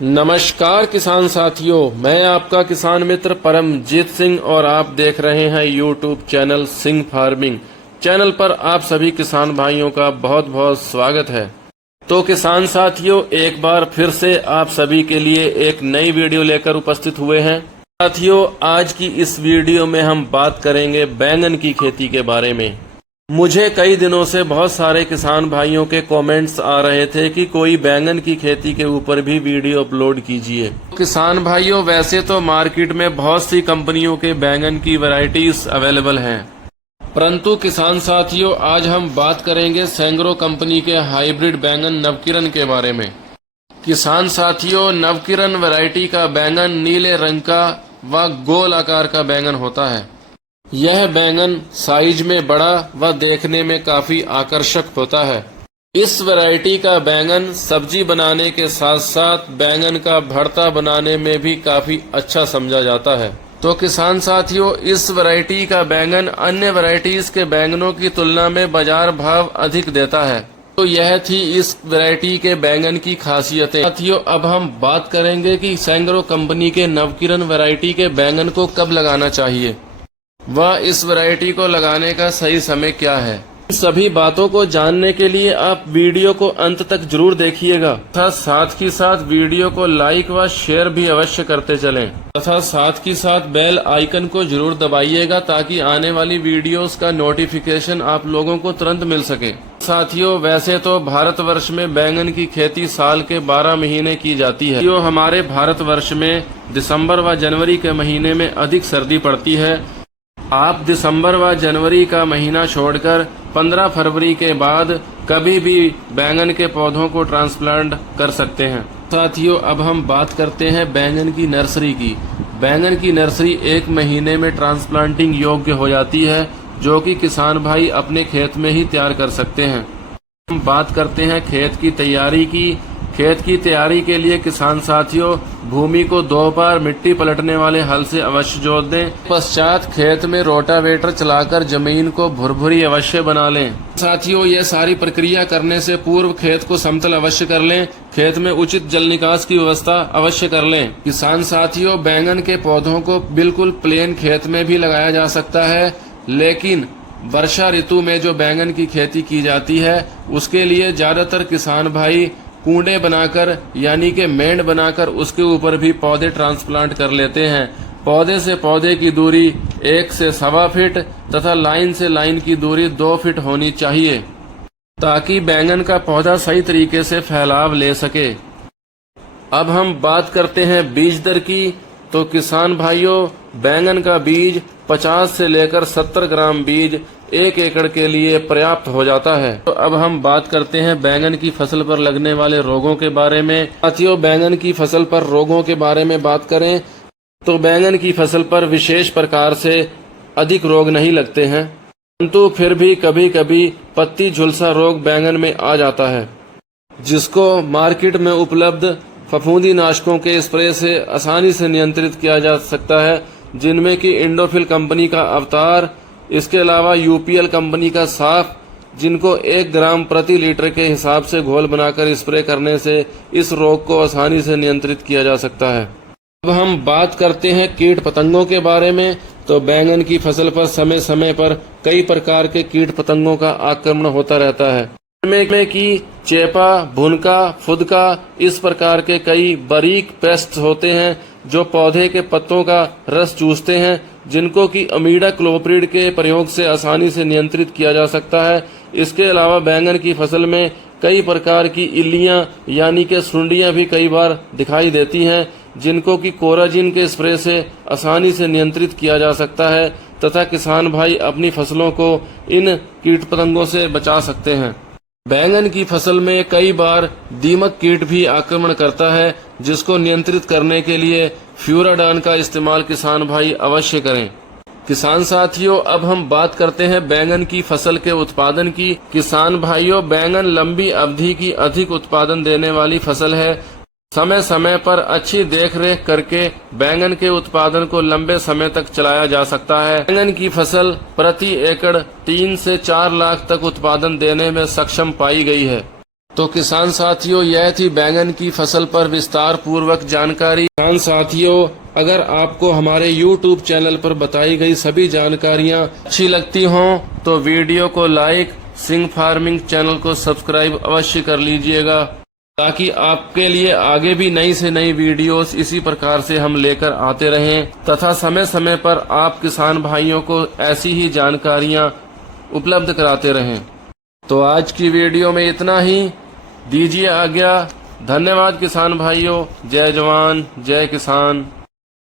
नमस्कार किसान साथियों, मैं आपका किसान मित्र परमजीत सिंह और आप देख रहे हैं YouTube channel Singh farming. Channel पर आप सभी किसान भाइयों का बहुत बहुत स्वागत है। तो किसान साथियों, एक बार फिर से आप सभी के लिए एक नई वीडियो लेकर उपस्थित हुए हैं। साथियों, आज की इस वीडियो में हम बात करेंगे बैंगन की खेती के बारे में। मुझे कई दिनों से बहुत सारे किसान भाइयों के कमेंट्स आ रहे थे कि कोई बैंगन की खेती के ऊपर भी वीडियो अपलोड कीजिए। किसान भाइयों, वैसे तो मार्केट में बहुत सी कंपनियों के बैंगन की वैरायटीज अवेलेबल हैं, परंतु किसान साथियों, आज हम बात करेंगे सैंग्रो कंपनी के हाइब्रिड बैंगन नवकिरण के बारे में। किसान साथियों, नवकिरण वैरायटी का बैंगन नीले रंग का व गोल आकार का बैंगन होता है। यह बैंगन साइज में बड़ा व देखने में काफी आकर्षक होता है। इस वैरायटी का बैंगन सब्जी बनाने के साथ साथ बैंगन का भरता बनाने में भी काफी अच्छा समझा जाता है। तो किसान साथियों, इस वैरायटी का बैंगन अन्य वैरायटीज के बैंगनों की तुलना में बाजार भाव अधिक देता है। तो यह थी इस वैरायटी के बैंगन की खासियतें। साथियों, अब हम बात करेंगे कि सैंग्रो कंपनी के नवकिरण वैरायटी के बैंगन को कब लगाना चाहिए व इस वैरायटी को लगाने का सही समय क्या है। इन सभी बातों को जानने के लिए आप वीडियो को अंत तक जरूर देखिएगा तथा साथ ही साथ वीडियो को लाइक व शेयर भी अवश्य करते चलें तथा साथ ही साथ बेल आइकन को जरूर दबाइएगा ताकि आने वाली वीडियोस का नोटिफिकेशन आप लोगों को तुरंत मिल सके। साथियों, वैसे तो भारतवर्ष में बैंगन की खेती साल के 12 महीने की जाती है। जो हमारे भारतवर्ष में दिसंबर व जनवरी के महीने में अधिक सर्दी पड़ती है। आप दिसंबर व जनवरी का महीना छोड़कर 15 फरवरी के बाद कभी भी बैंगन के पौधों को ट्रांसप्लांट कर सकते हैं। साथियों, अब हम बात करते हैं बैंगन की नर्सरी की। बैंगन की नर्सरी 1 महीने में ट्रांसप्लांटिंग योग्य हो जाती है, जो कि किसान भाई अपने खेत में ही तैयार कर सकते हैं। हम बात करते हैं खेत की तैयारी की। खेत की तैयारी के लिए किसान साथियों, भूमि को 2 बार मिट्टी पलटने वाले हल से अवश्य जोत दें। पश्चात खेत में रोटावेटर चलाकर जमीन को भुरभुरी अवश्य बना लें। साथियों, ये सारी प्रक्रिया करने से पूर्व खेत को समतल अवश्य कर लें। खेत में उचित जल निकास की व्यवस्था अवश्य कर लें। किसान साथियों, बैंगन के पौधों को बिल्कुल प्लेन खेत में भी लगाया जा सकता है, लेकिन वर्षा ऋतु में जो बैंगन की खेती की जाती है उसके लिए ज्यादातर किसान भाई कूंडे बनाकर यानी कि मेंढ बनाकर उसके ऊपर भी पौधे ट्रांसप्लांट कर लेते हैं। पौधे से पौधे की दूरी 1 से 1.25 फीट तथा लाइन से लाइन की दूरी 2 फीट होनी चाहिए ताकि बैंगन का पौधा सही तरीके से फैलाव ले सके। अब हम बात करते हैं बीज दर की। तो किसान भाइयों, बैंगन का बीज 50 से लेकर 70 ग्राम बीज 1 एकड़ के लिए पर्याप्त हो जाता है। तो अब हम बात करते हैं बैंगन की फसल पर लगने वाले रोगों के बारे में। साथियों, बैंगन की फसल पर रोगों के बारे में बात करें तो बैंगन की फसल पर विशेष प्रकार से अधिक रोग नहीं लगते हैं, परंतु फिर भी कभी कभी पत्ती झुलसा रोग बैंगन में आ जाता है, जिसको मार्केट में उपलब्ध फफूंदी नाशकों के स्प्रे से आसानी से नियंत्रित किया जा सकता है, जिनमें कि इंडोफिल कंपनी का अवतार, इसके अलावा यूपीएल कंपनी का साफ, जिनको 1 ग्राम प्रति लीटर के हिसाब से घोल बनाकर स्प्रे करने से इस रोग को आसानी से नियंत्रित किया जा सकता है। अब हम बात करते हैं कीट पतंगों के बारे में। तो बैंगन की फसल पर समय समय पर कई प्रकार के कीट पतंगों का आक्रमण होता रहता है, जिनमें कि चेपा, भुनका, फुदका, इस प्रकार के कई बारीक पेस्ट होते हैं जो पौधे के पत्तों का रस चूसते हैं, जिनको कि अमीडा क्लोप्रिड के प्रयोग से आसानी से नियंत्रित किया जा सकता है। इसके अलावा बैंगन की फसल में कई प्रकार की इल्लियां यानी कि सुंडियां भी कई बार दिखाई देती हैं, जिनको कि कोराजिन के स्प्रे से आसानी से नियंत्रित किया जा सकता है तथा किसान भाई अपनी फसलों को इन कीट पतंगों से बचा सकते हैं। बैंगन की फसल में कई बार दीमक कीट भी आक्रमण करता है, जिसको नियंत्रित करने के लिए फ्यूराडान का इस्तेमाल किसान भाई अवश्य करें। किसान साथियों, अब हम बात करते हैं बैंगन की फसल के उत्पादन की। किसान भाइयों, बैंगन लंबी अवधि की अधिक उत्पादन देने वाली फसल है। समय समय पर अच्छी देखरेख करके बैंगन के उत्पादन को लंबे समय तक चलाया जा सकता है। बैंगन की फसल प्रति एकड़ 3 से 4 लाख तक उत्पादन देने में सक्षम पाई गई है। तो किसान साथियों, यह थी बैंगन की फसल पर विस्तार पूर्वक जानकारी। किसान साथियों, अगर आपको हमारे YouTube चैनल पर बताई गई सभी जानकारियां अच्छी लगती हों तो वीडियो को लाइक, सिंह फार्मिंग चैनल को सब्सक्राइब अवश्य कर लीजिएगा, ताकि आपके लिए आगे भी नई से नई वीडियोस इसी प्रकार से हम लेकर आते रहें तथा समय समय पर आप किसान भाइयों को ऐसी ही जानकारियां उपलब्ध कराते रहें। तो आज की वीडियो में इतना ही, दीजिए आज्ञा। धन्यवाद किसान भाइयों। जय जवान जय किसान।